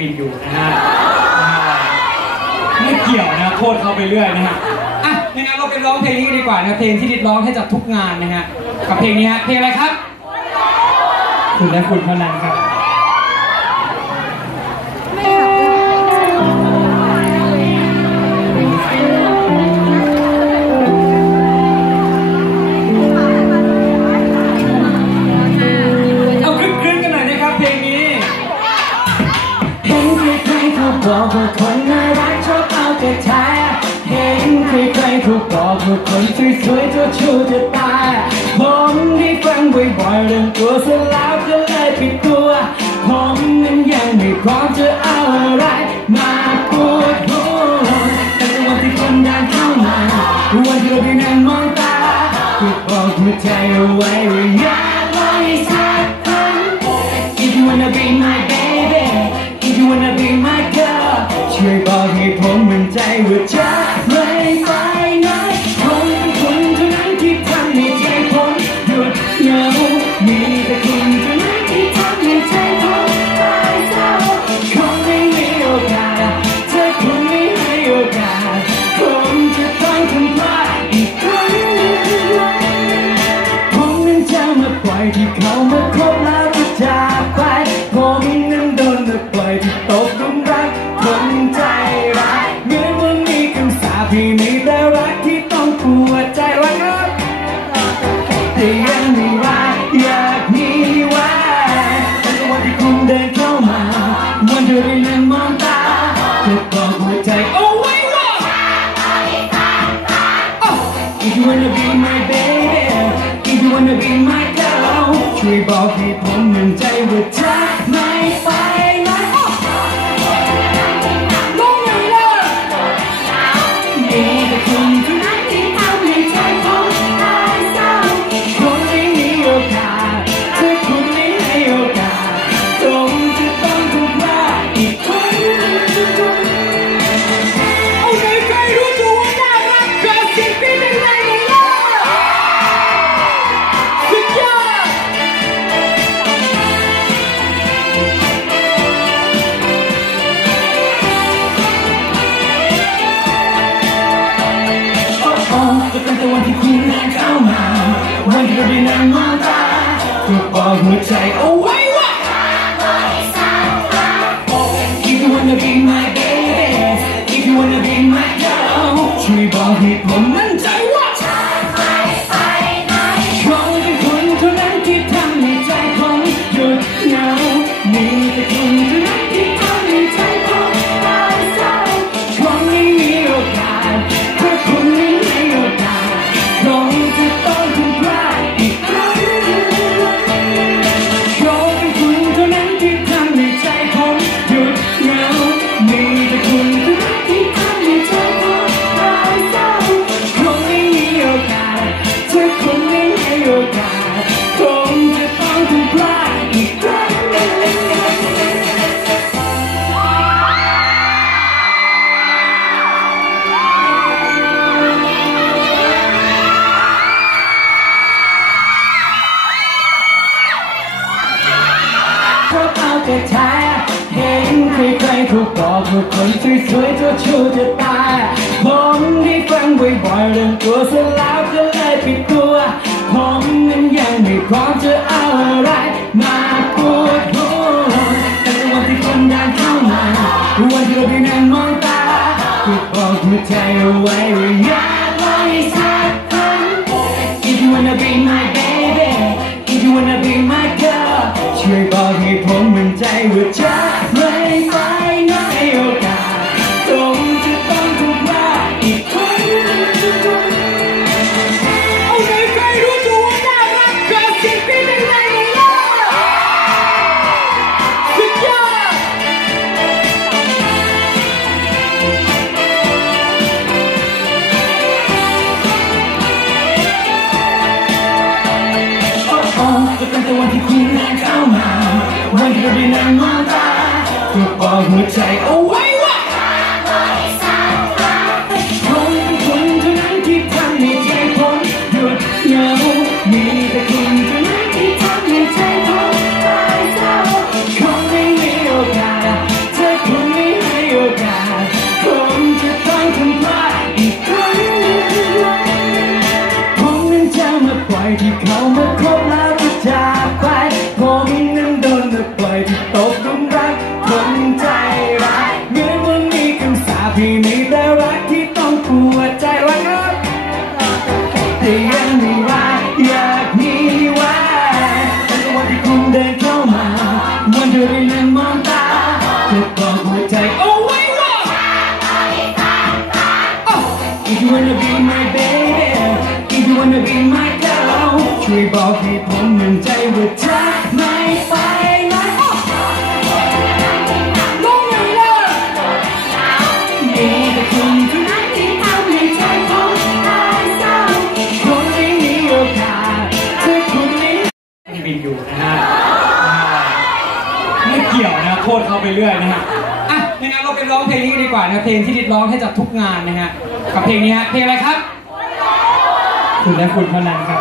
ปินอยู่นะฮะไม่เกี่ยวนะโทษเขาไปเรื่อยนะฮะอะยังไงเราไปร้องเพลงนี้กันดีกว่านะเพลงที่ดิดร้องให้จับทุกงานนะฮะกับเพลงนี้ฮะเพลงอะไรครับ คุณและคุณเท่านั้นครับ ว่าคนสวยๆจ้าชู้จะตายผมได้ฟังบ่อยๆเรื่องตัวสแล้วก็เลยปิดตัว ผมนั้นยังไม่พร้อมจะเอาอะไรมาปวดหัวแต่วันที่คนเดินเข้ามาวันที่เราได้นั่งมองตาก็บอกหัวใจเอาไว้ว่าอยากลองสักครั้ง If you wanna be my baby If you wanna be my girl ช่วยบอกให้ผมมั่นใจว่า ที่เขามาคบแล้วก็จากไปผมนั้นโดนมาปล่อยที่ตกลุมรักคนใจร้ายเหมือนว่ามีคำสาปที่มีแต่รักที่ต้องปวดใจรักครับแต่ยังไม่ว่าอยากมีไว้แต่วันที่คุณเดินเข้ามาวันที่ได้นั่งมองตาจะบอกหัวใจเอาไว้ว่า If you wanna be my baby If you wanna be my girl ช่วยบอกให้ผมหนึ่งใจว่าเธอ ด้นั่งมองตาก็บอกหัวใจเอาไว้ว่า If you wanna be my baby If you wanna be my girl ช่วยบอกให้ผมมั่นใจ ราะแท้เห็นใครๆเขาบอกว่าคนสวยๆเจ้าชู้จะตายผมได้ฟังบ่อยๆเรื่องตัวเสียแล้วก็เลยปิดตัว ผมนั้นยังไม่พร้อมจะเอาอะไรมาปวดหัวแต่วันที่คนเดินเข้ามาวันที่เราได้นั่งมองตาก็บอกหัวใจเอาไว้ว่าอยากลองให้สักครั้ง If you wanna be my baby If you wanna be my girl ช่วยบอกให้ผม มั่น วันที่เราได้นั่งมองตาก็บอกหัวใจเอาไว้ จะบอกหัวใจเอาไว้ว่า If you wanna be my baby If you wanna be my girl ช่วยบอกให้ผมมั่นใจว่าเธอ ไปเรื่อยนะฮะอะงั้นเราไปร้องเพลงนี้ดีกว่านะเพลงที่ดิดร้องให้จับทุกงานนะฮะกับเพลงนี้ฮะเพลงอะไรครับ คุณและคุณเท่านั้นครับ